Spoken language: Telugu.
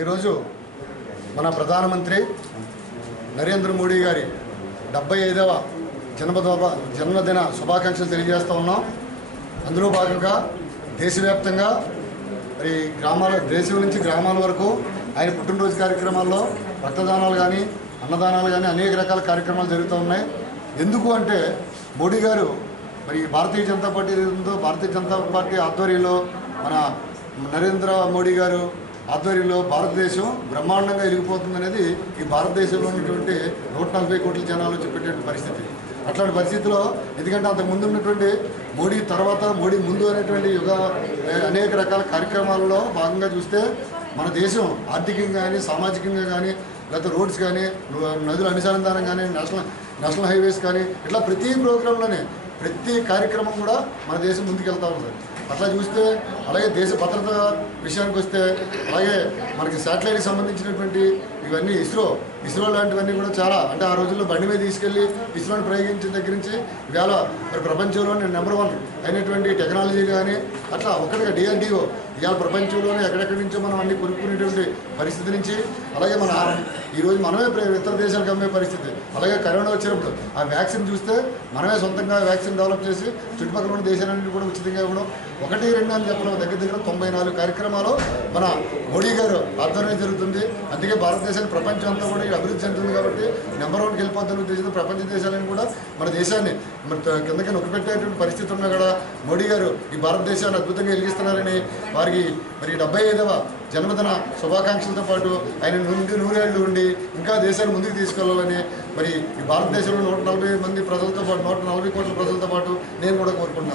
ఈరోజు మన ప్రధానమంత్రి నరేంద్ర మోడీ గారి 75వ జన్మదిన శుభాకాంక్షలు తెలియజేస్తూ ఉన్నాం. అందులో భాగంగా దేశవ్యాప్తంగా మరి దేశం నుంచి గ్రామాల వరకు ఆయన పుట్టినరోజు కార్యక్రమాల్లో రక్తదానాలు కానీ అన్నదానాలు కానీ అనేక రకాల కార్యక్రమాలు జరుగుతూ ఉన్నాయి. ఎందుకు అంటే మోడీ గారు మరి భారతీయ జనతా పార్టీ ఆధ్వర్యంలో మన నరేంద్ర మోడీ గారు ఆధ్వర్యంలో భారతదేశం బ్రహ్మాండంగా ఎదిగిపోతుందనేది ఈ భారతదేశంలో ఉన్నటువంటి 140 కోట్ల జనాలు చెప్పేటువంటి పరిస్థితి. అట్లాంటి పరిస్థితిలో ఎందుకంటే అంతకుముందు ఉన్నటువంటి మోడీ ముందు అనేటువంటి అనేక రకాల కార్యక్రమాలలో భాగంగా చూస్తే మన దేశం ఆర్థికంగా కానీ సామాజికంగా కానీ లేకపోతే రోడ్స్ కానీ నదుల అనుసంధానం కానీ నేషనల్ హైవేస్ కానీ ఇట్లా ప్రతి ప్రోగ్రాంలోనే ప్రతి కార్యక్రమం కూడా మన దేశం ముందుకెళ్తూ ఉంది. అట్లా చూస్తే అలాగే దేశ భద్రత విషయానికి వస్తే అలాగే మనకి శాటిలైట్కి సంబంధించినటువంటి ఇవన్నీ ఇస్రో లాంటివన్నీ కూడా చాలా అంటే ఆ రోజుల్లో బండి మీద తీసుకెళ్ళి ఇస్రోని ప్రయోగించిన దగ్గర నుంచి ఇవాళ మరి ప్రపంచంలోనే నెంబర్ 1 అయినటువంటి టెక్నాలజీ కానీ అట్లా ఒకటిగా DRDO ఇవాళ ప్రపంచంలోనే ఎక్కడెక్కడి నుంచో మనం అన్ని కొనుక్కునేటువంటి పరిస్థితి నుంచి అలాగే ఈరోజు మనమే ఇతర దేశాలకు అమ్మే పరిస్థితి. అలాగే కరోనా వచ్చినప్పుడు ఆ వ్యాక్సిన్ చూస్తే మనమే సొంతంగా వ్యాక్సిన్ డెవలప్ చేసి చుట్టుపక్కల ఉన్న దేశాలన్నింటి కూడా ఉచితంగా ఇవ్వడం 1, 2 అని చెప్పడం దగ్గర 94 కార్యక్రమాలు మన మోడీ గారు ఆధ్వర్యంలో జరుగుతుంది. అందుకే భారతదేశాన్ని ప్రపంచం అంతా కూడా అభివృద్ధి చెందుతుంది కాబట్టి నెంబర్ 1కి వెళ్ళిపోతున్న ఉద్దేశంతో ప్రపంచ దేశాలను కూడా మన దేశాన్ని కిందకి నొక్కిపెట్టేటువంటి పరిస్థితి ఉన్నా కూడా మోడీ గారు ఈ భారతదేశాన్ని అద్భుతంగా వెలిగిస్తున్నారని వారికి మరి 75వ జన్మదిన శుభాకాంక్షలతో పాటు ఆయన 100 ఏళ్ళు ఉండి ఇంకా దేశాన్ని ముందుకు తీసుకెళ్లాలని మరి ఈ భారతదేశంలో 140 మంది ప్రజలతో పాటు 140 కోట్ల ప్రజలతో పాటు నేను కూడా కోరుకుంటున్నాను.